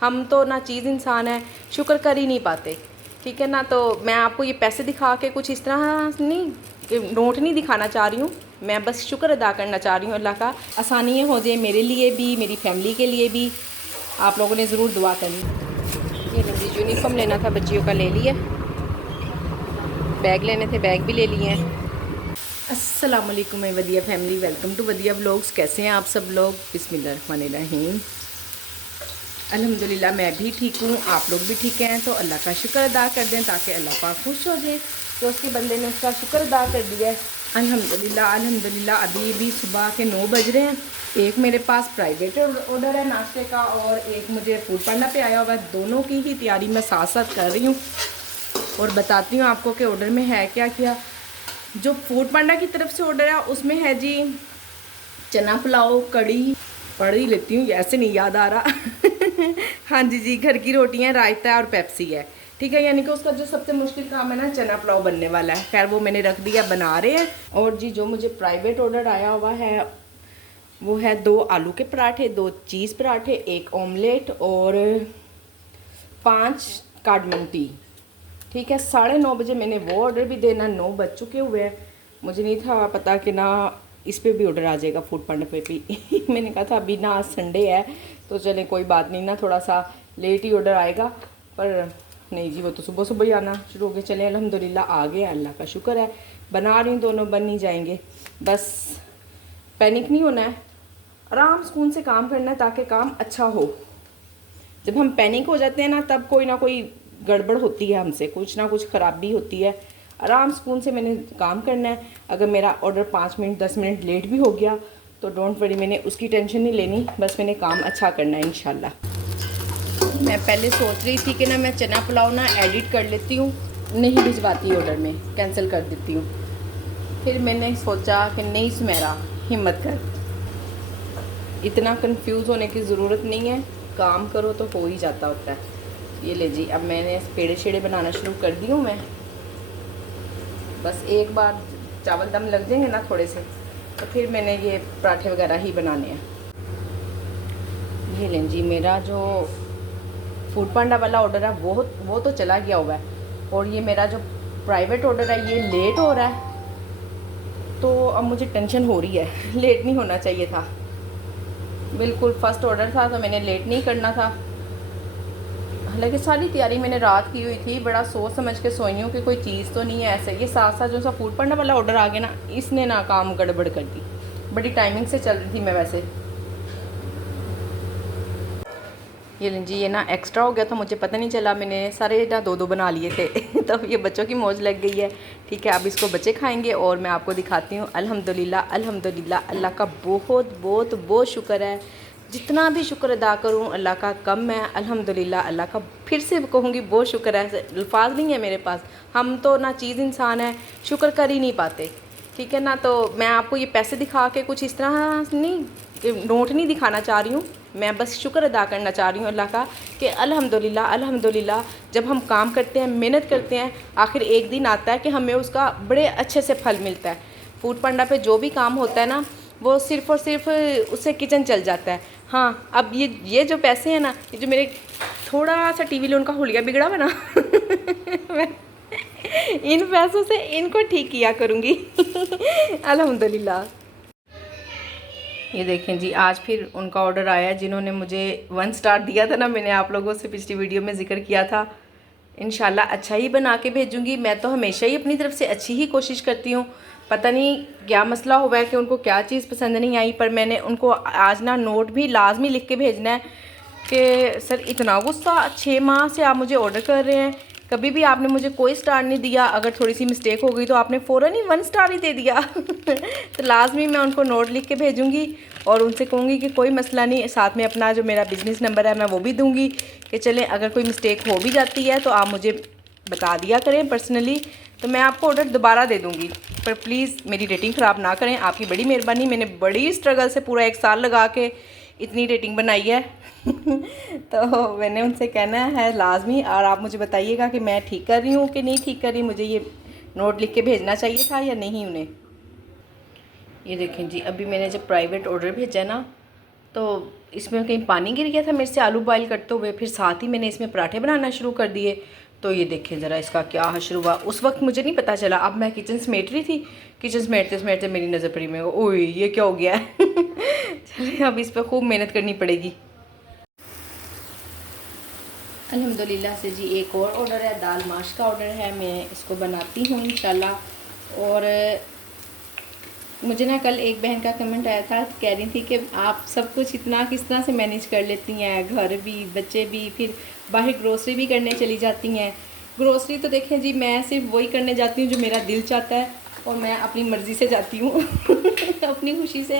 हम तो ना चीज़ इंसान है, शुक्र कर ही नहीं पाते। ठीक है ना। तो मैं आपको ये पैसे दिखा के कुछ इस तरह नहीं, नोट नहीं दिखाना चाह रही हूँ, मैं बस शुक्र अदा करना चाह रही हूँ अल्लाह का। आसानियाँ हो जाए मेरे लिए भी, मेरी फैमिली के लिए भी। आप लोगों ने ज़रूर दुआ करनी। ये लीजिए, यूनिफॉर्म लेना था बच्चियों का, ले लिया। बैग लेने थे, बैग भी ले लिए हैं। अस्सलाम वालेकुम वदिया फैमिली, वेलकम टू वदिया व्लॉग्स। कैसे हैं आप सब लोग? बिस्मिल्लाहिर्रहमानिर्रहीम। अल्हम्दुलिल्लाह मैं भी ठीक हूँ, आप लोग भी ठीक हैं। तो अल्लाह का शुक्र अदा कर दें ताकि अल्लाह पाक खुश हो जाए। तो उसके बंदे ने उसका शुक्र अदा कर दिया है। अल्हम्दुलिल्लाह अल्हम्दुलिल्लाह। अभी भी सुबह के 9 बज रहे हैं। एक मेरे पास प्राइवेट ऑर्डर है नाश्ते का और एक मुझे फूड पांडा पे आया हुआ है। दोनों की ही तैयारी मैं साथ साथ कर रही हूँ और बताती हूँ आपको कि ऑर्डर में है क्या क्या। जो फूड पांडा की तरफ से ऑर्डर है उसमें है जी चना पुलाव, कड़ी, पढ़ ही लेती हूँ, ऐसे नहीं याद आ रहा हाँ जी, घर की रोटियाँ, रायता और पेप्सी है। ठीक है, यानी कि उसका जो सबसे मुश्किल काम है ना, चना पुलाव बनने वाला है। खैर वो मैंने रख दिया, बना रहे हैं। और जी जो मुझे प्राइवेट ऑर्डर आया हुआ है वो है 2 आलू के पराठे, 2 चीज़ पराठे, 1 ऑमलेट और 5 कार्डमन टी। ठीक है, 9:30 बजे मैंने वो ऑर्डर भी देना, 9 बज चुके हुए हैं। मुझे नहीं था पता कि ना इस पे भी ऑर्डर आ जाएगा, फूड पांडा पे भी मैंने कहा था अभी ना आज संडे है तो चलें कोई बात नहीं ना, थोड़ा सा लेट ही ऑर्डर आएगा। पर नहीं जी, वो तो सुबह सुबह ही आना शुरू हो गए। चले अल्हम्दुलिल्लाह आ गए, अल्लाह का शुक्र है। बना रही हूँ, दोनों बन नहीं जाएंगे। बस पैनिक नहीं होना है, आराम सुकून से काम करना है ताकि काम अच्छा हो। जब हम पैनिक हो जाते हैं ना तब कोई ना कोई गड़बड़ होती है, हमसे कुछ ना कुछ खराबी होती है। आराम सुकून से मैंने काम करना है। अगर मेरा ऑर्डर 5 मिनट 10 मिनट लेट भी हो गया तो डोंट वरी, मैंने उसकी टेंशन नहीं लेनी, बस मैंने काम अच्छा करना है इंशाल्लाह। मैं पहले सोच रही थी कि ना मैं चना पुलाव ना एडिट कर लेती हूँ, नहीं भिजवाती ऑर्डर में, कैंसिल कर देती हूँ। फिर मैंने सोचा कि नहीं सुमेरा, हिम्मत कर, इतना कंफ्यूज होने की ज़रूरत नहीं है, काम करो तो हो ही जाता होता है। ये ले जी, अब मैंने पेड़े शेड़े बनाना शुरू कर दी हूँ मैं। बस एक बार चावल दम लग जाएंगे ना थोड़े से तो फिर मैंने ये पराठे वगैरह ही बनाने हैं। ये लें जी, मेरा जो फूड पांडा वाला ऑर्डर है वो तो चला गया हुआ है और ये मेरा जो प्राइवेट ऑर्डर है ये लेट हो रहा है। तो अब मुझे टेंशन हो रही है, लेट नहीं होना चाहिए था। बिल्कुल फर्स्ट ऑर्डर था तो मैंने लेट नहीं करना था। हालांकि सारी तैयारी मैंने रात की हुई थी, बड़ा सोच समझ के सोई हूँ कि कोई चीज़ तो नहीं है ऐसे। ये साथ साथ जो सा फूड पांडा वाला ऑर्डर आ गया ना, इसने ना काम गड़बड़ कर दी। बड़ी टाइमिंग से चल रही थी मैं वैसे। ये जी, ये ना एक्स्ट्रा हो गया था, मुझे पता नहीं चला, मैंने सारे ना 2-2 बना लिए थे तो ये बच्चों की मौज लग गई है। ठीक है, अब इसको बच्चे खाएंगे और मैं आपको दिखाती हूँ। अल्हम्दुलिल्लाह अल्हम्दुलिल्लाह, अल्लाह का बहुत बहुत बहुत शुक्र है। जितना भी शुक्र अदा करूँ अल्लाह का कम है। अल्हम्दुलिल्लाह, अल्लाह का फिर से कहूँगी बहुत शुक्र है, अल्फाज नहीं है मेरे पास। हम तो ना चीज़ इंसान है, शुक्र कर ही नहीं पाते। ठीक है ना। तो मैं आपको ये पैसे दिखा के कुछ इस तरह नहीं, नोट नहीं दिखाना चाह रही हूँ, मैं बस शुक्र अदा करना चाह रही हूँ अल्लाह का कि अल्हम्दुलिल्लाह अल्हम्दुलिल्लाह। जब हम काम करते हैं, मेहनत करते हैं, आखिर एक दिन आता है कि हमें उसका बड़े अच्छे से फल मिलता है। फूड पांडा पे जो भी काम होता है ना, वो सिर्फ़ और सिर्फ उससे किचन चल जाता है। हाँ, अब ये जो पैसे हैं ना, ये जो मेरे थोड़ा सा टीवी लोन का हुलिया बिगड़ा हुआ ना मैं इन पैसों से इनको ठीक किया करूँगी अल्हम्दुलिल्लाह। ये देखें जी, आज फिर उनका ऑर्डर आया जिन्होंने मुझे 1 स्टार दिया था ना, मैंने आप लोगों से पिछली वीडियो में ज़िक्र किया था। इंशाल्लाह अच्छा ही बना के भेजूँगी। मैं तो हमेशा ही अपनी तरफ से अच्छी ही कोशिश करती हूँ। पता नहीं क्या मसला हुआ है कि उनको क्या चीज़ पसंद नहीं आई, पर मैंने उनको आज ना नोट भी लाजमी लिख के भेजना है कि सर इतना गुस्सा, 6 माह से आप मुझे ऑर्डर कर रहे हैं, कभी भी आपने मुझे कोई स्टार नहीं दिया। अगर थोड़ी सी मिस्टेक हो गई तो आपने फ़ौरन ही 1 स्टार ही दे दिया तो लाजमी मैं उनको नोट लिख के भेजूँगी और उनसे कहूँगी कि कोई मसला नहीं, साथ में अपना जो मेरा बिज़नेस नंबर है मैं वो भी दूँगी कि चलें अगर कोई मिस्टेक हो भी जाती है तो आप मुझे बता दिया करें पर्सनली, तो मैं आपको ऑर्डर दोबारा दे दूँगी। पर प्लीज़ मेरी रेटिंग ख़राब ना करें, आपकी बड़ी मेहरबानी। मैंने बड़ी स्ट्रगल से पूरा 1 साल लगा के इतनी रेटिंग बनाई है तो मैंने उनसे कहना है लाजमी, और आप मुझे बताइएगा कि मैं ठीक कर रही हूँ कि नहीं ठीक कर रही, मुझे ये नोट लिख के भेजना चाहिए था या नहीं उन्हें। ये देखें जी, अभी मैंने जब प्राइवेट ऑर्डर भेजा ना तो इसमें कहीं पानी गिर गया था मेरे से आलू बॉईल करते हुए, फिर साथ ही मैंने इसमें पराठे बनाना शुरू कर दिए। तो ये देखें ज़रा इसका क्या हश्र हुआ। उस वक्त मुझे नहीं पता चला, अब मैं किचन समेट रही थी, किचन समेटते समेटते मेरी नज़र पड़ी, मेरे को ओए ये क्या हो गया है। चलिए अब इस पर खूब मेहनत करनी पड़ेगी। अल्हम्दुलिल्लाह से जी एक और ऑर्डर है, दाल माश का ऑर्डर है, मैं इसको बनाती हूँ इंशाल्लाह। और मुझे ना कल एक बहन का कमेंट आया था, कह रही थी कि आप सब कुछ इतना किस तरह से मैनेज कर लेती हैं, घर भी, बच्चे भी, फिर बाहर ग्रोसरी भी करने चली जाती हैं। ग्रोसरी तो देखें जी, मैं सिर्फ वही करने जाती हूँ जो मेरा दिल चाहता है, और मैं अपनी मर्ज़ी से जाती हूँ अपनी खुशी से,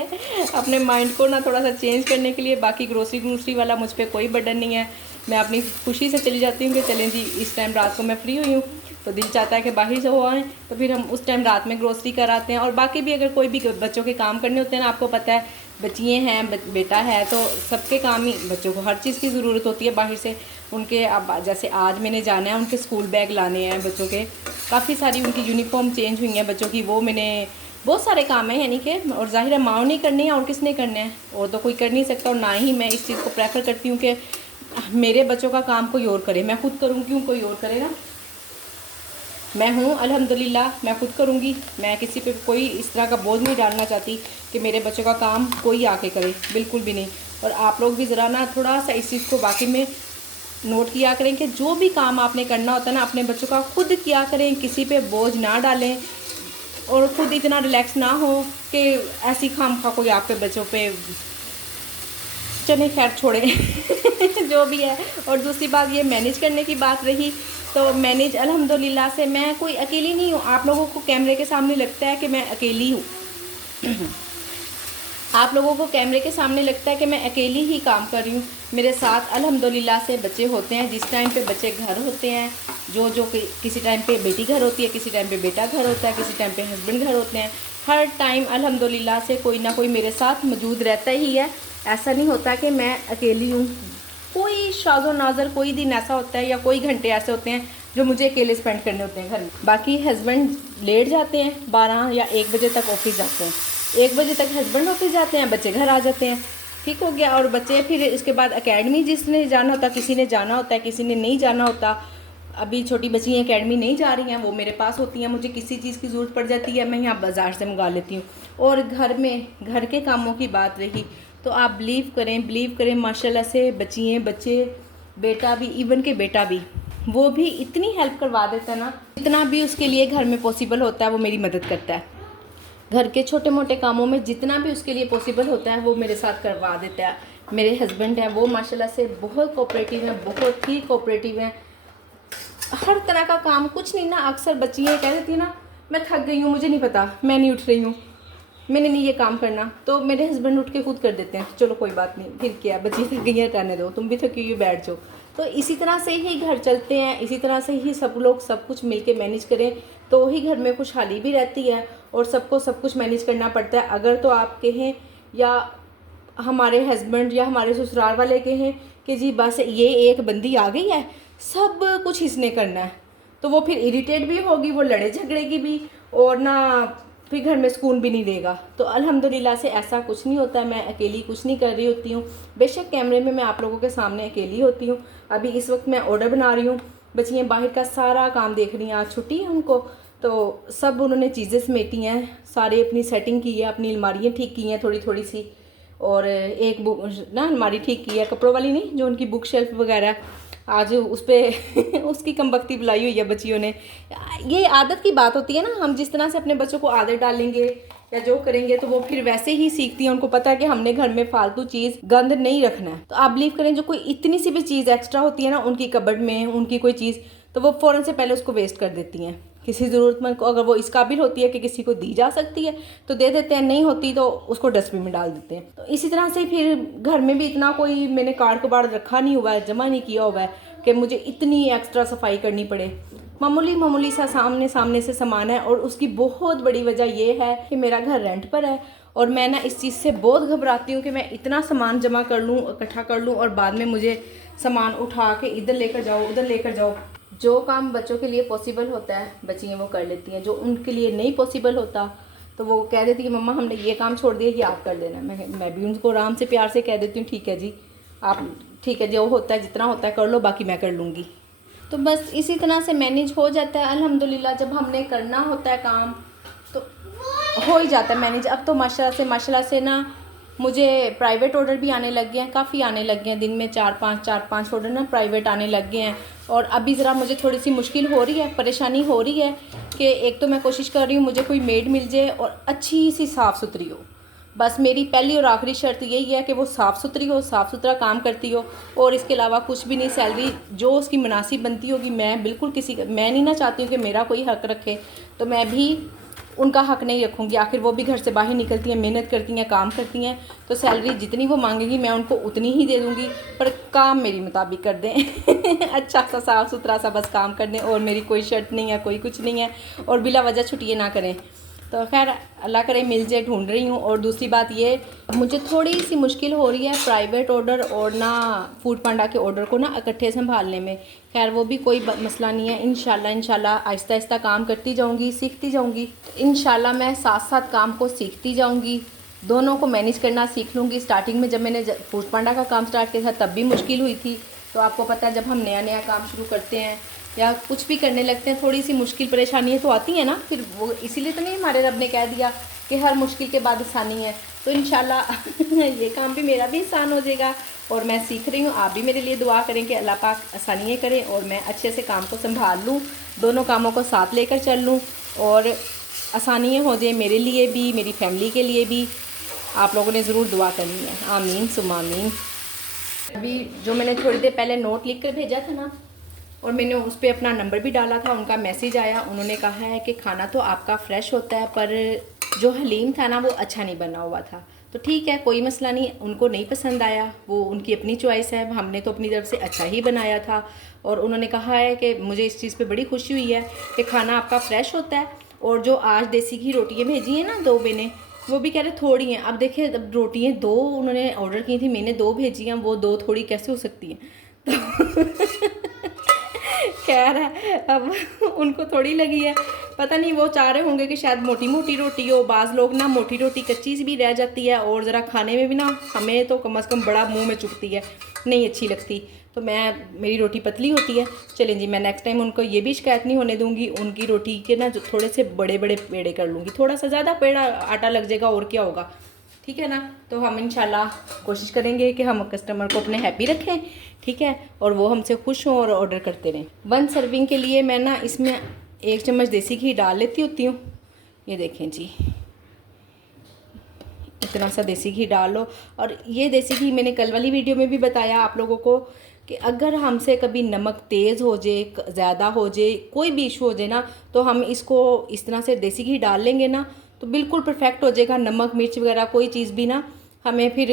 अपने माइंड को ना थोड़ा सा चेंज करने के लिए। बाकी ग्रोसरी वाला मुझ पर कोई बर्डन नहीं है, मैं अपनी खुशी से चली जाती हूँ कि चलें जी इस टाइम रात को मैं फ्री हुई हूँ, तो दिल चाहता है कि बाहर से हो आएँ, तो फिर हम उस टाइम रात में ग्रोसरी कराते हैं। और बाकी भी अगर कोई भी बच्चों के काम करने होते हैं ना, आपको पता है बच्चियाँ हैं, बेटा है, तो सबके काम ही, बच्चों को हर चीज़ की ज़रूरत होती है बाहर से। उनके अब जैसे आज मैंने जाना है, उनके स्कूल बैग लाने हैं बच्चों के, काफ़ी सारी उनकी यूनिफॉर्म चेंज हुई हैं बच्चों की, वो मैंने, बहुत सारे काम हैं यानी कि, और ज़ाहिर है माँ नहीं करनी है और किसने करने हैं, और तो कोई कर नहीं सकता। और ना ही मैं इस चीज़ को प्रेफर करती हूँ कि मेरे बच्चों का काम कोई और करे, मैं खुद करूँ, क्यों कोई और करे ना। मैं हूँ अल्हम्दुलिल्लाह, मैं खुद करूँगी, मैं किसी पे कोई इस तरह का बोझ नहीं डालना चाहती कि मेरे बच्चों का काम कोई आके करे, बिल्कुल भी नहीं। और आप लोग भी ज़रा ना थोड़ा सा इस चीज़ को वाकई में नोट किया करें कि जो भी काम आपने करना होता है ना, अपने बच्चों का खुद किया करें, किसी पे बोझ ना डालें, और ख़ुद इतना रिलैक्स ना हो कि ऐसी खामखा कोई आपके बच्चों पे। चलिए खैर छोड़ें जो भी है। और दूसरी बात ये मैनेज करने की बात रही, तो मैनेज अल्हम्दुलिल्लाह से मैं कोई अकेली नहीं हूँ। आप लोगों को कैमरे के सामने लगता है कि मैं अकेली हूँ आप लोगों को कैमरे के सामने लगता है कि मैं अकेली ही काम कर रही हूँ। मेरे साथ अल्हम्दुलिल्लाह से बच्चे होते हैं, जिस टाइम पे बच्चे घर होते हैं, जो किसी टाइम पे बेटी घर होती है, किसी टाइम पे बेटा घर होता है, किसी टाइम पे हस्बैंड घर होते हैं। हर टाइम अल्हम्दुलिल्लाह से कोई ना कोई मेरे साथ मौजूद रहता ही है। ऐसा नहीं होता कि मैं अकेली हूँ। कोई शाज़ो नाज़र कोई दिन ऐसा होता है या कोई घंटे ऐसे होते हैं जो मुझे अकेले स्पेंड करने होते हैं घर में। बाकी हस्बैंड लेट जाते हैं, 12 या 1 बजे तक ऑफिस जाते हैं, 1 बजे तक हस्बैंड ऑफिस जाते हैं, बच्चे घर आ जाते हैं, ठीक हो गया। और बच्चे फिर इसके बाद एकेडमी जिसने जाना होता, किसी ने जाना होता है, किसी ने नहीं जाना होता। अभी छोटी बच्चियाँ एकेडमी नहीं जा रही हैं, वो मेरे पास होती हैं, मुझे किसी चीज़ की ज़रूरत पड़ जाती है, मैं यहाँ बाज़ार से मंगा लेती हूँ। और घर में घर के कामों की बात रही, तो आप बिलीव करें माशाल्लाह से बच्चे, बेटा भी, इवन के बेटा भी, वो भी इतनी हेल्प करवा देता है ना, जितना भी उसके लिए घर में पॉसिबल होता है वो मेरी मदद करता है। घर के छोटे मोटे कामों में जितना भी उसके लिए पॉसिबल होता है वो मेरे साथ करवा देता है। मेरे हस्बैंड हैं, वो माशाल्लाह से बहुत कोऑपरेटिव हैं, बहुत ही कोऑपरेटिव हैं। हर तरह का काम, कुछ नहीं ना, अक्सर बच्चियाँ कह देती हैं ना, मैं थक गई हूँ, मुझे नहीं पता, मैं नहीं उठ रही हूँ, मैंने नहीं ये काम करना, तो मेरे हस्बैंड उठ के खुद कर देते हैं, चलो कोई बात नहीं, फिर क्या, बच्ची थक गई है, रहने दो, तुम भी थकी हुई बैठ जाओ। तो इसी तरह से ही घर चलते हैं, इसी तरह से ही सब लोग सब कुछ मिलके मैनेज करें तो ही घर में खुशहाली भी रहती है। और सबको सब कुछ मैनेज करना पड़ता है। अगर तो आप कहें या हमारे हस्बैंड या हमारे ससुराल वाले कहें कि जी बस ये एक बंदी आ गई है, सब कुछ इसने करना है, तो वो फिर इरिटेट भी होगी, वो लड़े झगड़ेगी भी, और ना फिर घर में सुकून भी नहीं देगा। तो अल्हम्दुलिल्लाह से ऐसा कुछ नहीं होता है, मैं अकेली कुछ नहीं कर रही होती हूँ। बेशक कैमरे में मैं आप लोगों के सामने अकेली होती हूँ। अभी इस वक्त मैं ऑर्डर बना रही हूँ, बच्चियाँ बाहर का सारा काम देख रही हैं, आज छुट्टी है उनको, तो सब उन्होंने चीज़ें समेटी हैं, सारे अपनी सेटिंग की है, अपनी अलमारियाँ ठीक की हैं थोड़ी थोड़ी सी, और एक बुक ना अलमारी ठीक की है, कपड़ों वाली नहीं, जो उनकी बुक शेल्फ वगैरह, आज उस पर उसकी कमबख्ती बुलाई हुई है बच्चियों ने। ये आदत की बात होती है ना, हम जिस तरह से अपने बच्चों को आदत डालेंगे या जो करेंगे तो वो फिर वैसे ही सीखती हैं। उनको पता है कि हमने घर में फालतू चीज़ गंद नहीं रखना है। तो आप बिलीव करें, जो कोई इतनी सी भी चीज़ एक्स्ट्रा होती है ना उनकी कबर्ड में, उनकी कोई चीज़, तो वो फ़ौरन से पहले उसको वेस्ट कर देती हैं। किसी ज़रूरतमंद को, अगर वो इस काबिल होती है कि किसी को दी जा सकती है तो दे देते हैं, नहीं होती तो उसको डस्टबिन में डाल देते हैं। तो इसी तरह से फिर घर में भी इतना कोई मैंने कार्ड कबाड़ रखा नहीं हुआ है, जमा नहीं किया हुआ है कि मुझे इतनी एक्स्ट्रा सफाई करनी पड़े। मामूली सा सामने से सामान है, और उसकी बहुत बड़ी वजह यह है कि मेरा घर रेंट पर है, और मैं ना इस चीज़ से बहुत घबराती हूँ कि मैं इतना सामान जमा कर लूँ, इकट्ठा कर लूँ, और बाद में मुझे सामान उठा के इधर लेकर जाओ, उधर लेकर जाओ। जो काम बच्चों के लिए पॉसिबल होता है बच्चियाँ वो कर लेती हैं, जो उनके लिए नहीं पॉसिबल होता तो वो कह देती है मम्मा हमने ये काम छोड़ दिया, ये आप कर देना। मैं भी उनको आराम से प्यार से कह देती हूँ ठीक है जी, आप ठीक है जो होता है जितना होता है कर लो, बाकी मैं कर लूँगी। तो बस इसी तरह से मैनेज हो जाता है अल्हम्दुलिल्लाह। जब हमने करना होता है काम तो हो ही जाता है मैनेज। अब तो माशाल्लाह से ना मुझे प्राइवेट ऑर्डर भी आने लग गए हैं, काफ़ी आने लग गए हैं। दिन में 4-5 ऑर्डर ना प्राइवेट आने लग गए हैं। और अभी ज़रा मुझे थोड़ी सी मुश्किल हो रही है, परेशानी हो रही है कि एक तो मैं कोशिश कर रही हूँ मुझे कोई मेड मिल जाए और अच्छी सी साफ़ सुथरी हो। बस मेरी पहली और आखिरी शर्त यही है कि वो साफ़ सुथरी हो, साफ़ सुथरा काम करती हो, और इसके अलावा कुछ भी नहीं। सैलरी जो उसकी मुनासिब बनती होगी, मैं बिल्कुल मैं नहीं ना चाहती हूँ कि मेरा कोई हक़ रखे, तो मैं भी उनका हक़ नहीं रखूँगी। आखिर वो भी घर से बाहर निकलती हैं, मेहनत करती हैं, काम करती हैं, तो सैलरी जितनी वो मांगेगी मैं उनको उतनी ही दे दूँगी, पर काम मेरी मुताबिक कर दें अच्छा सा साफ़ सुथरा सा बस काम कर दें, और मेरी कोई शर्त नहीं है, कोई कुछ नहीं है, और बिला वजह छुट्टियाँ ना करें। तो खैर अल्लाह करे मिल जाए, ढूंढ रही हूँ। और दूसरी बात ये, मुझे थोड़ी सी मुश्किल हो रही है प्राइवेट ऑर्डर और ना फूड पांडा के ऑर्डर को ना इकट्ठे संभालने में। खैर वो भी कोई मसला नहीं है, इंशाल्लाह आहिस्ता आहिस्ता काम करती जाऊँगी, सीखती जाऊँगी। इंशाल्लाह मैं साथ साथ काम को सीखती जाऊँगी, दोनों को मैनेज करना सीख लूँगी। स्टार्टिंग में जब मैंने फूड पांडा का काम स्टार्ट किया था तब भी मुश्किल हुई थी। तो आपको पता है जब हम नया काम शुरू करते हैं या कुछ भी करने लगते हैं, थोड़ी सी मुश्किल परेशानियाँ तो आती हैं ना। फिर वो इसीलिए तो नहीं हमारे रब ने कह दिया कि हर मुश्किल के बाद आसानी है। तो इंशाल्लाह ये काम भी मेरा भी आसान हो जाएगा, और मैं सीख रही हूँ। आप भी मेरे लिए दुआ करें कि अल्लाह पाक आसानियाँ करें और मैं अच्छे से काम को संभाल लूँ, दोनों कामों को साथ लेकर चल लूँ, और आसानियाँ हो जाए मेरे लिए भी, मेरी फैमिली के लिए भी। आप लोगों ने ज़रूर दुआ करनी है, आमीन सुम्मा आमीन। अभी जो मैंने थोड़ी देर पहले नोट लिख कर भेजा था ना, और मैंने उस पर अपना नंबर भी डाला था, उनका मैसेज आया। उन्होंने कहा है कि खाना तो आपका फ़्रेश होता है, पर जो हलीम था ना वो अच्छा नहीं बना हुआ था। तो ठीक है, कोई मसला नहीं, उनको नहीं पसंद आया, वो उनकी अपनी चॉइस है, हमने तो अपनी तरफ से अच्छा ही बनाया था। और उन्होंने कहा है कि मुझे इस चीज़ पे बड़ी खुशी हुई है कि खाना आपका फ़्रेश होता है। और जो आज देसी घी रोटियाँ भेजी हैं ना 2 मैंने, वो भी कह रहे थोड़ी हैं। अब देखिए, अब रोटियाँ 2 उन्होंने ऑर्डर की थी, मैंने 2 भेजी हैं, वो 2 थोड़ी कैसे हो सकती हैं तो खैर है, अब उनको थोड़ी लगी है, पता नहीं वो चाह रहे होंगे कि शायद मोटी मोटी रोटी हो। बाज़ लोग ना मोटी रोटी कच्ची सी भी रह जाती है, और ज़रा खाने में भी ना हमें तो कम से कम बड़ा मुंह में चुभती है, नहीं अच्छी लगती। तो मेरी रोटी पतली होती है। चलें जी, मैं नेक्स्ट टाइम उनको ये भी शिकायत नहीं होने दूँगी। उनकी रोटी के ना जो थोड़े से बड़े बड़े पेड़े कर लूँगी, थोड़ा सा ज़्यादा पेड़ा आटा लग जाएगा, और क्या होगा, ठीक है ना। तो हम इंशाल्लाह कोशिश करेंगे कि हम कस्टमर को अपने हैप्पी रखें, ठीक है, और वो हमसे खुश हों और ऑर्डर करते रहें। 1 सर्विंग के लिए मैं ना इसमें 1 चम्मच देसी घी डाल लेती होती हूँ। ये देखें जी, इतना सा देसी घी डाल लो। और ये देसी घी मैंने कल वाली वीडियो में भी बताया आप लोगों को कि अगर हमसे कभी नमक तेज़ हो जाए, ज़्यादा हो जाए, कोई भी इशू हो जाए ना, तो हम इसको इस तरह से देसी घी डाल लेंगे ना तो बिल्कुल परफेक्ट हो जाएगा। नमक मिर्च वगैरह कोई चीज़ भी ना हमें फिर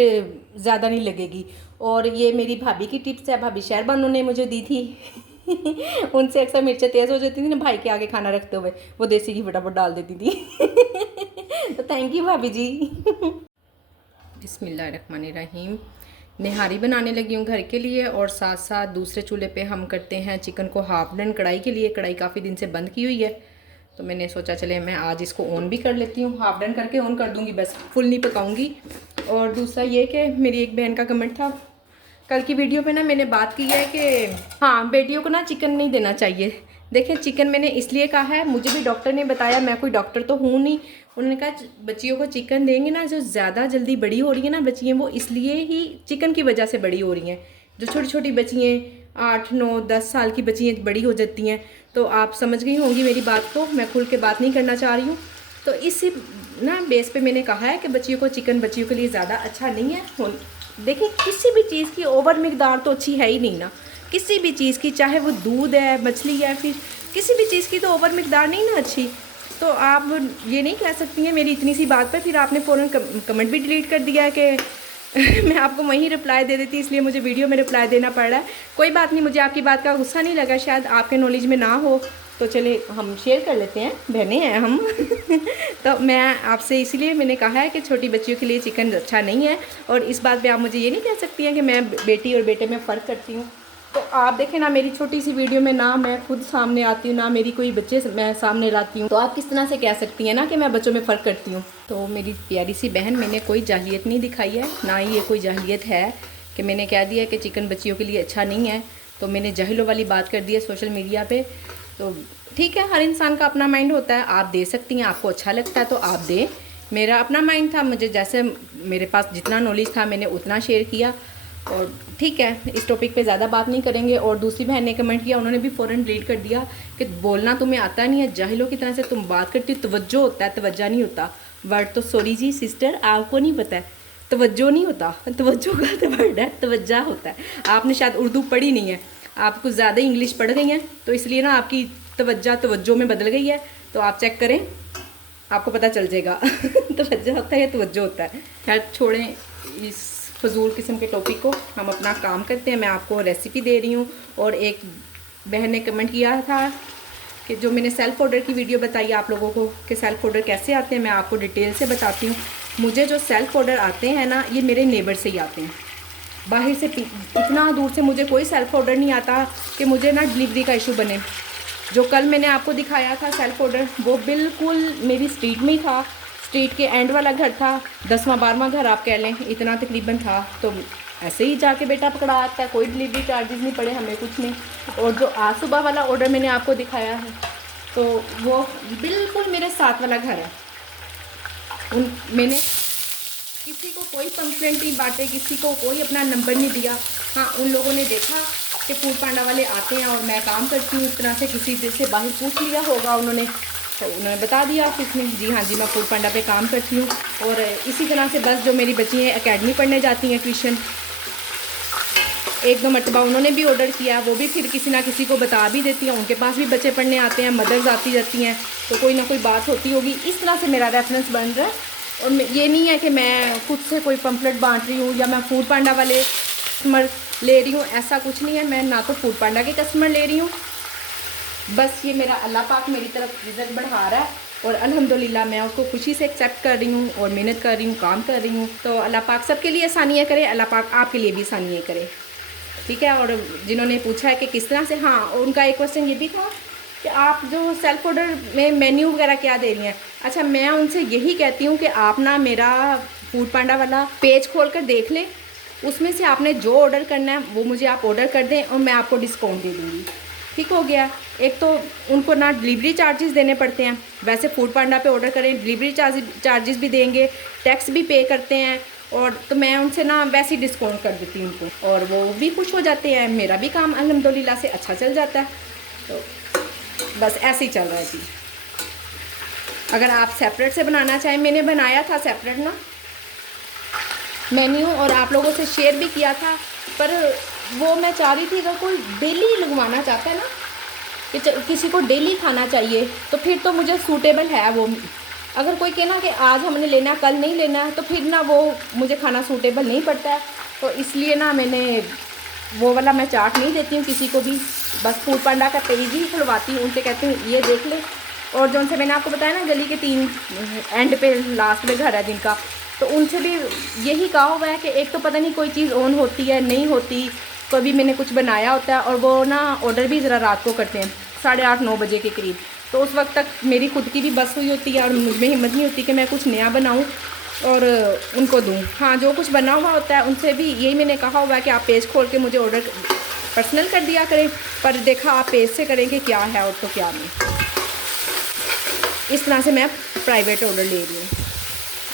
ज़्यादा नहीं लगेगी। और ये मेरी भाभी की टिप्स है, भाभी शहरबानू ने मुझे दी थी उनसे अक्सर मिर्चें तेज़ हो जाती थी ना भाई के आगे खाना रखते हुए, वो देसी घी फटाफट डाल देती थी तो थैंक यू भाभी जी बिस्मिल्लाहिर्रहमानिर्रहीम। निहारी बनाने लगी हूँ घर के लिए, और साथ साथ दूसरे चूल्हे पे हम करते हैं चिकन को हाफ डन कढ़ाई के लिए। कढ़ाई काफ़ी दिन से बंद की हुई है, तो मैंने सोचा चले मैं आज इसको ऑन भी कर लेती हूँ। हाफ डन करके ऑन कर दूँगी, बस फुल नहीं पकाऊँगी। और दूसरा ये कि मेरी एक बहन का कमेंट था कल की वीडियो पे ना, मैंने बात की है कि हाँ बेटियों को ना चिकन नहीं देना चाहिए। देखिए चिकन मैंने इसलिए कहा है, मुझे भी डॉक्टर ने बताया, मैं कोई डॉक्टर तो हूँ नहीं, उन्होंने कहा बच्चियों को चिकन देंगे ना, जो ज़्यादा जल्दी बड़ी हो रही है ना बच्चियाँ, वो इसलिए ही चिकन की वजह से बड़ी हो रही हैं। जो छोटी छोटी बच्चियाँ 8, 9, 10 साल की बच्चियाँ बड़ी हो जाती हैं, तो आप समझ गई होंगी मेरी बात को, मैं खुल के बात नहीं करना चाह रही हूँ। तो इसी ना बेस पे मैंने कहा है कि बच्चियों को चिकन बच्चियों के लिए ज़्यादा अच्छा नहीं है। देखिए किसी भी चीज़ की ओवर मिकदार तो अच्छी है ही नहीं ना, किसी भी चीज़ की, चाहे वो दूध है, मछली है, फिर किसी भी चीज़ की तो ओवर मिकदार नहीं ना अच्छी। तो आप ये नहीं कह सकती हैं मेरी इतनी सी बात पर फिर आपने फ़ौरन कमेंट भी डिलीट कर दिया कि मैं आपको वहीं रिप्लाई दे देती, इसलिए मुझे वीडियो में रिप्लाई देना पड़ रहा है। कोई बात नहीं, मुझे आपकी बात का गुस्सा नहीं लगा, शायद आपके नॉलेज में ना हो, तो चले हम शेयर कर लेते हैं, बहनें हैं हम तो मैं आपसे इसीलिए मैंने कहा है कि छोटी बच्चियों के लिए चिकन अच्छा नहीं है। और इस बात पे आप मुझे ये नहीं कह सकती हैं कि मैं बेटी और बेटे में फ़र्क करती हूँ। तो आप देखें ना मेरी छोटी सी वीडियो में ना मैं खुद सामने आती हूँ, ना मेरी कोई बच्चे मैं सामने लाती हूँ, तो आप किस तरह से कह सकती हैं ना कि मैं बच्चों में फ़र्क करती हूँ। तो मेरी प्यारी सी बहन, मैंने कोई जाहिलियत नहीं दिखाई है, ना ही ये कोई जाहिलियत है कि मैंने कह दिया कि चिकन बच्चियों के लिए अच्छा नहीं है, तो मैंने जाहिलों वाली बात कर दी है सोशल मीडिया पर। तो ठीक है, हर इंसान का अपना माइंड होता है, आप दे सकती हैं, आपको अच्छा लगता है तो आप दें। मेरा अपना माइंड था, मुझे जैसे मेरे पास जितना नॉलेज था मैंने उतना शेयर किया। और ठीक है, इस टॉपिक पे ज़्यादा बात नहीं करेंगे। और दूसरी बहन ने कमेंट किया, उन्होंने भी फ़ौरन डिलीट कर दिया कि बोलना तुम्हें आता नहीं है, जाहिलों की तरह से तुम बात करती हो, तवज्जो होता है, तवज्जा नहीं होता वर्ड। तो सॉरी जी सिस्टर, आपको नहीं पता है, तवज्जो नहीं होता, तवज्जो का तो वर्ड है, तवज्जा होता है। आपने शायद उर्दू पढ़ी नहीं है, आप कुछ ज़्यादा इंग्लिश पढ़ गई हैं, तो इसलिए ना आपकी तवज्जा तवज्जो में बदल गई है। तो आप चेक करें, आपको पता चल जाएगा तवज्जा होता है या तवज्जो होता है। खैर छोड़ें इस फजूल किस्म के टॉपिक को, हम अपना काम करते हैं। मैं आपको रेसिपी दे रही हूँ। और एक बहन ने कमेंट किया था कि जो मैंने सेल्फ़ ऑर्डर की वीडियो बताई आप लोगों को कि सेल्फ़ ऑर्डर कैसे आते हैं, मैं आपको डिटेल से बताती हूँ। मुझे जो सेल्फ़ ऑर्डर आते हैं ना, ये मेरे नेबर से ही आते हैं, बाहर से इतना दूर से मुझे कोई सेल्फ़ ऑर्डर नहीं आता कि मुझे ना डिलीवरी का इशू बने। जो कल मैंने आपको दिखाया था सेल्फ़ ऑर्डर, वो बिल्कुल मेरी स्ट्रीट में ही था, स्ट्रीट के एंड वाला घर था, 10वां 12वां घर आप कह लें, इतना तकरीबन था। तो ऐसे ही जाके बेटा पकड़ा आता है, कोई डिलीवरी चार्जेस नहीं पड़े हमें, कुछ नहीं। और जो आज सुबह वाला ऑर्डर मैंने आपको दिखाया है, तो वो बिल्कुल मेरे साथ वाला घर है। मैंने किसी को कोई कंप्लेंट नहीं बांटे, किसी को कोई अपना नंबर नहीं दिया। हाँ, उन लोगों ने देखा कि फूड पांडा वाले आते हैं और मैं काम करती हूँ, इस तरह से किसी से बाहर पूछ लिया होगा उन्होंने, तो उन्होंने बता दिया ऑफिस में, जी हाँ जी मैं फूड पांडा पे काम करती हूँ। और इसी तरह से बस जो मेरी बच्ची हैं एकेडमी पढ़ने जाती हैं ट्यूशन, 1-2 मरतबा उन्होंने भी ऑर्डर किया, वो भी फिर किसी ना किसी को बता भी देती हैं, उनके पास भी बच्चे पढ़ने आते हैं, मदर्स आती जाती हैं, तो कोई ना कोई बात होती होगी। इस तरह से मेरा रेफरेंस बन रहा है। और ये नहीं है कि मैं खुद से कोई पम्फलेट बांट रही हूँ या मैं फूड पांडा वाले कस्टमर ले रही हूँ, ऐसा कुछ नहीं है। मैं ना तो फूड पांडा के कस्टमर ले रही हूँ, बस ये मेरा अल्लाह पाक मेरी तरफ रिज़ल्ट बढ़ा रहा है और अल्हम्दुलिल्लाह मैं उसको खुशी से एक्सेप्ट कर रही हूँ और मेहनत कर रही हूँ, काम कर रही हूँ। तो अल्लाह पाक सबके लिए आसानियाँ करे, अल्लाह पाक आपके लिए भी आसानियाँ करे, ठीक है। और जिन्होंने पूछा है कि किस तरह से, हाँ, उनका एक क्वेश्चन ये भी था कि आप जो सेल्फ ऑर्डर में मेन्यू वगैरह क्या दे रही हैं। अच्छा, मैं उनसे यही कहती हूँ कि आप ना मेरा फूड पांडा वाला पेज खोल कर देख लें, उसमें से आपने जो ऑर्डर करना है वो मुझे आप ऑर्डर कर दें और मैं आपको डिस्काउंट दे दूँगी, ठीक हो गया। एक तो उनको ना डिलीवरी चार्जेस देने पड़ते हैं, वैसे फूड पांडा पे ऑर्डर करें डिलीवरी चार्जेस भी देंगे, टैक्स भी पे करते हैं, और तो मैं उनसे ना वैसे ही डिस्काउंट कर देती हूँ उनको, और वो भी खुश हो जाते हैं, मेरा भी काम अल्हम्दुलिल्लाह से अच्छा चल जाता है। तो बस ऐसे ही चल रहा है जी। अगर आप सेपरेट से बनाना चाहें, मैंने बनाया था सेपरेट ना मेन्यू और आप लोगों से शेयर भी किया था, पर वो मैं चाह रही थी अगर कोई डेली लगवाना चाहता है ना कि किसी को डेली खाना चाहिए, तो फिर तो मुझे सूटेबल है वो। अगर कोई कहना कि आज हमने लेना कल नहीं लेना, तो फिर ना वो मुझे खाना सूटेबल नहीं पड़ता है। तो इसलिए ना मैंने वो वाला मैं चार्ट नहीं देती हूँ किसी को भी, बस फूड पांडा का पेज ही खुलवाती हूँ, उनसे कहती हूँ ये देख ले। और जो उनसे मैंने आपको बताया ना गली के 3 एंड पे लास्ट में घर है जिनका, तो उनसे भी यही कहा हुआ है कि एक तो पता नहीं कोई चीज़ ऑन होती है नहीं होती, कभी मैंने कुछ बनाया होता है और वो ना ऑर्डर भी ज़रा रात को करते हैं 8:30-9 बजे के करीब, तो उस वक्त तक मेरी खुद की भी बस हुई होती है और मुझ में हिम्मत नहीं होती कि मैं कुछ नया बनाऊं और उनको दूं। हाँ, जो कुछ बना हुआ होता है उनसे भी यही मैंने कहा हुआ है कि आप पेज खोल के मुझे ऑर्डर पर्सनल कर दिया करें, पर देखा आप पेज से करें कि क्या है और तो क्या नहीं। इस तरह से मैं प्राइवेट ऑर्डर ले रही हूँ।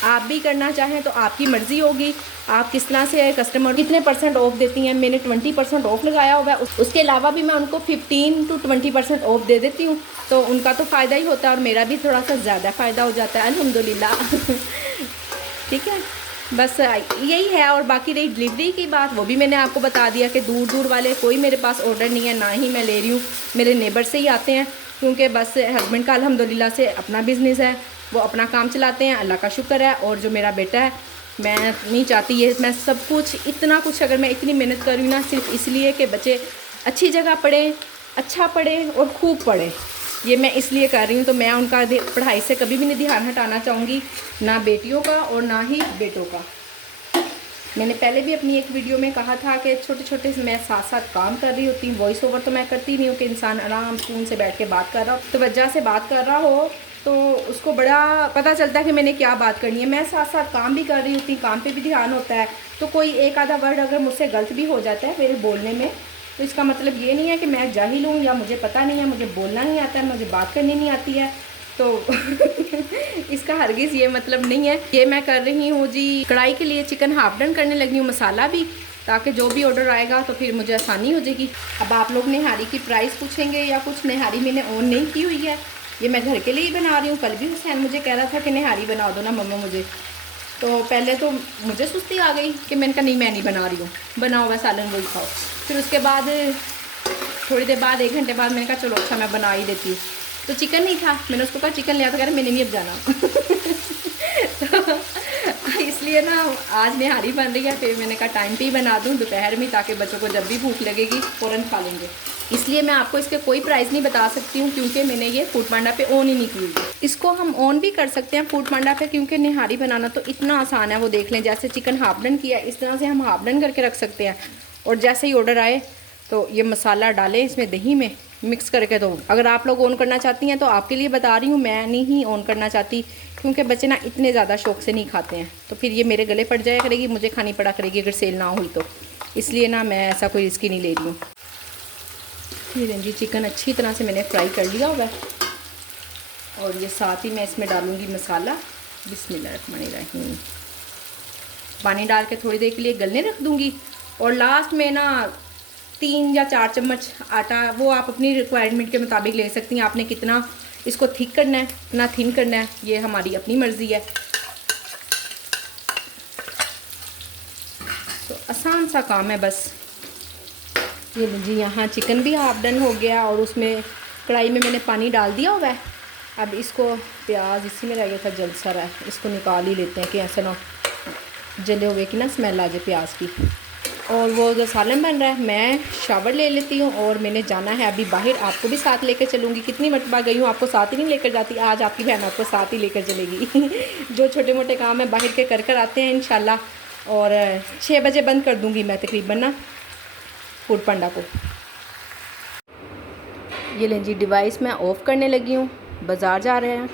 आप भी करना चाहें तो आपकी मर्ज़ी होगी, आप किस तरह से कस्टमर कितने % ऑफ देती हैं। मैंने 20% ऑफ लगाया हुआ है, उसके अलावा भी मैं उनको 15 to 20% ऑफ दे देती हूँ, तो उनका तो फ़ायदा ही होता है और मेरा भी थोड़ा सा ज़्यादा फ़ायदा हो जाता है अल्हम्दुलिल्लाह ठीक है, बस यही है। और बाकी रही डिलीवरी की बात, वो भी मैंने आपको बता दिया कि दूर दूर वाले कोई मेरे पास ऑर्डर नहीं है, ना ही मैं ले रही हूँ, मेरे नेबर से ही आते हैं, क्योंकि बस हस्बैंड का अल्हम्दुलिल्लाह से अपना बिज़नेस है, वो अपना काम चलाते हैं, अल्लाह का शुक्र है। और जो मेरा बेटा है, मैं नहीं चाहती ये मैं सब कुछ इतना कुछ अगर मैं इतनी मेहनत कर रही हूँ ना सिर्फ इसलिए कि बच्चे अच्छी जगह पढ़ें, अच्छा पढ़ें और खूब पढ़ें, ये मैं इसलिए कर रही हूँ। तो मैं उनका पढ़ाई से कभी भी नहीं ध्यान हटाना चाहूँगी, ना बेटियों का और ना ही बेटों का। मैंने पहले भी अपनी एक वीडियो में कहा था कि छोटे छोटे मैं साथ साथ काम कर रही होती हूँ। वॉइस ओवर तो मैं करती नहीं हूँ कि इंसान आराम सुकून से बैठ के बात कर रहा हो, तो वजह से बात कर रहा हो तो उसको बड़ा पता चलता है कि मैंने क्या बात करनी है। मैं साथ साथ काम भी कर रही होती हूँ, काम पे भी ध्यान होता है। तो कोई एक आधा वर्ड अगर मुझसे गलत भी हो जाता है मेरे बोलने में, तो इसका मतलब ये नहीं है कि मैं जाहिल हूँ या मुझे पता नहीं है, मुझे बोलना नहीं आता है, मुझे बात करनी नहीं आती है। तो इसका हरगिज़ ये मतलब नहीं है। ये मैं कर रही हूँ जी कढ़ाई के लिए चिकन हाफ डन करने लगी हूँ, मसाला भी, ताकि जो भी ऑर्डर आएगा तो फिर मुझे आसानी हो जाएगी। अब आप लोग निहारी की प्राइस पूछेंगे या कुछ, निहारी मैंने ऑन नहीं की हुई है, ये मैं घर के लिए ही बना रही हूँ। कल भी हुसैन मुझे कह रहा था कि निहारी बना दो ना मम्मा मुझे, तो पहले तो मुझे सुस्ती आ गई कि मैंने कहा नहीं मैं नहीं बना रही हूँ, बनाओ वह सालन वही खाओ। फिर उसके बाद थोड़ी देर बाद 1 घंटे बाद मैंने कहा चलो अच्छा मैं बना ही देती हूँ। तो चिकन नहीं था, मैंने उसको कहा चिकन ले आता, कह रहा मैंने नहीं अब जाना। तो इसलिए ना आज निहारी बन रही है। फिर मैंने कहा टाइम पे ही बना दूँ दोपहर में, ताकि बच्चों को जब भी भूख लगेगी फ़ौरन खा लेंगे। इसलिए मैं आपको इसके कोई प्राइस नहीं बता सकती हूँ, क्योंकि मैंने ये फूड पांडा पे ऑन ही नहीं की हुई। इसको हम ऑन भी कर सकते हैं फूड पांडा पे, क्योंकि निहारी बनाना तो इतना आसान है। वो देख लें, जैसे चिकन हाफ डन किया इस तरह से हम हाफ डन करके रख सकते हैं। और जैसे ही ऑर्डर आए तो ये मसाला डालें इसमें दही में मिक्स करके। तो अगर आप लोग ऑन करना चाहती हैं तो आपके लिए बता रही हूँ, मैं नहीं ऑन करना चाहती, क्योंकि बच्चे ना इतने ज़्यादा शौक से नहीं खाते हैं। तो फिर ये मेरे गले पड़ जाया करेगी, मुझे खानी पड़ा करेगी अगर सेल ना हुई तो। इसलिए ना मैं ऐसा कोई रिस्क नहीं ले रही हूँ। ये जी चिकन अच्छी तरह से मैंने फ्राई कर लिया हुआ है, और ये साथ ही मैं इसमें डालूँगी मसाला। बिस्मिल्लाहिर्रहमानिर्रहीम। पानी डाल के थोड़ी देर के लिए गलने रख दूँगी, और लास्ट में ना 3 या 4 चम्मच आटा, वो आप अपनी रिक्वायरमेंट के मुताबिक ले सकती हैं। आपने कितना इसको थिक करना है, कितना थिन करना है, ये हमारी अपनी मर्ज़ी है। तो आसान सा काम है बस। ये जी यहाँ चिकन भी हाफ डन हो गया, और उसमें कढ़ाई में मैंने पानी डाल दिया हुआ है। अब इसको प्याज इसी में रह गया था जल सारा है, इसको निकाल ही लेते हैं कि ऐसा ना जले हुए की ना स्मेल आ जाए प्याज की। और वो जो सालन बन रहा है, मैं शावर ले लेती हूँ और मैंने जाना है अभी बाहर। आपको भी साथ लेकर चलूँगी, कितनी मरतबा गई हूँ आपको साथ ही नहीं लेकर जाती, आज आपकी बहन आपको साथ ही लेकर चलेगी। जो छोटे मोटे काम है बाहर के कर आते हैं इंशाल्लाह। और 6 बजे बंद कर दूँगी मैं तकरीबन ना फूड पांडा को। ये लें जी डिवाइस मैं ऑफ़ करने लगी हूँ, बाज़ार जा रहे हैं,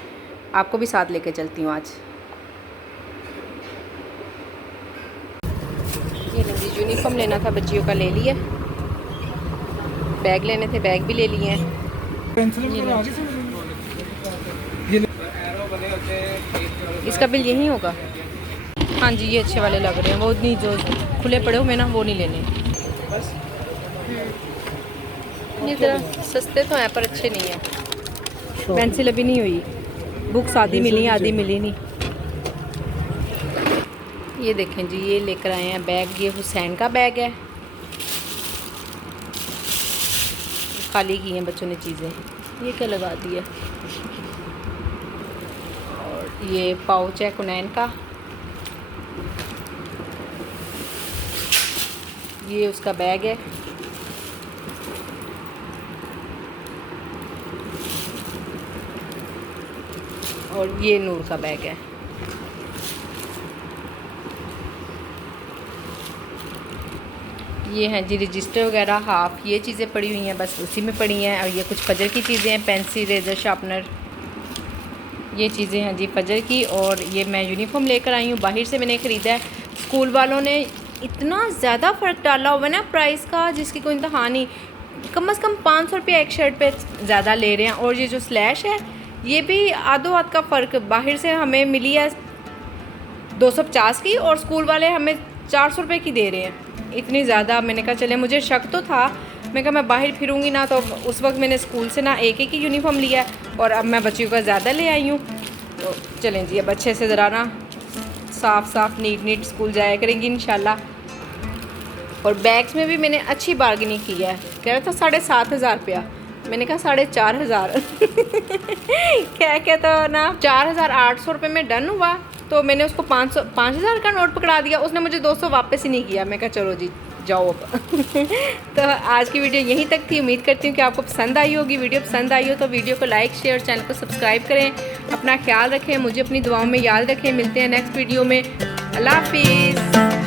आपको भी साथ लेकर चलती हूँ आज। ये लें जी यूनिफॉर्म लेना था बच्चियों का, ले लिया। बैग लेने थे, बैग भी ले लिए हैं। इसका बिल यही होगा। हाँ जी ये अच्छे वाले लग रहे हैं, वो नहीं जो खुले पड़े हुए ना वो नहीं लेने। ये ज़रा सस्ते तो हैं पर अच्छे नहीं हैं। पेंसिल अभी नहीं हुई, बुक्स आधी मिली आधी मिली नहीं। ये देखें जी ये लेकर आए हैं बैग, ये हुसैन का बैग है। खाली की हैं बच्चों ने चीज़ें। ये क्या लगा दिया, और ये पाउच है कुनैन का, ये उसका बैग है। और ये नूर का बैग है। ये हैं जी रजिस्टर वगैरह हाफ, ये चीज़ें पड़ी हुई हैं बस उसी में पड़ी हैं। और ये कुछ फजर की चीज़ें हैं, पेंसिल रेजर शार्पनर, ये चीज़ें हैं जी फजर की। और ये मैं यूनिफॉर्म लेकर आई हूँ, बाहर से मैंने ख़रीदा है। स्कूल वालों ने इतना ज़्यादा फ़र्क डाला हुआ है ना प्राइस का, जिसकी कोई इंतहा नहीं। कम से कम 500 रुपये एक शर्ट पे ज़्यादा ले रहे हैं। और ये जो स्लैश है ये भी आधो हाथ का फ़र्क, बाहर से हमें मिली है 250 की और स्कूल वाले हमें 400 रुपये की दे रहे हैं। इतनी ज़्यादा, मैंने कहा चले, मुझे शक तो था, मैं कहा मैं बाहर फिरूंगी ना, तो उस वक्त मैंने स्कूल से ना एक ही यूनिफॉर्म लिया और अब मैं बच्चियों का ज़्यादा ले आई हूँ। तो चलें जी अब अच्छे से ज़रा ना साफ़ नीट स्कूल जाया करेंगी इंशाल्लाह। और बैग्स में भी मैंने अच्छी बार्गेनिंग की है। कह रहा था 7,500 रुपया, मैंने कहा 4,500 क्या तो ना 4,800 रुपये में डन हुआ। तो मैंने उसको 5,000 का नोट पकड़ा दिया, उसने मुझे 200 वापस ही नहीं किया। मैं कहा चलो जी जाओ अब। तो आज की वीडियो यहीं तक थी। उम्मीद करती हूँ कि आपको पसंद आई होगी। वीडियो पसंद आई हो तो वीडियो को लाइक शेयर, चैनल को सब्सक्राइब करें। अपना ख्याल रखें, मुझे अपनी दुआओं में याद रखें। मिलते हैं नेक्स्ट वीडियो में। अल्लाह हाफिज़।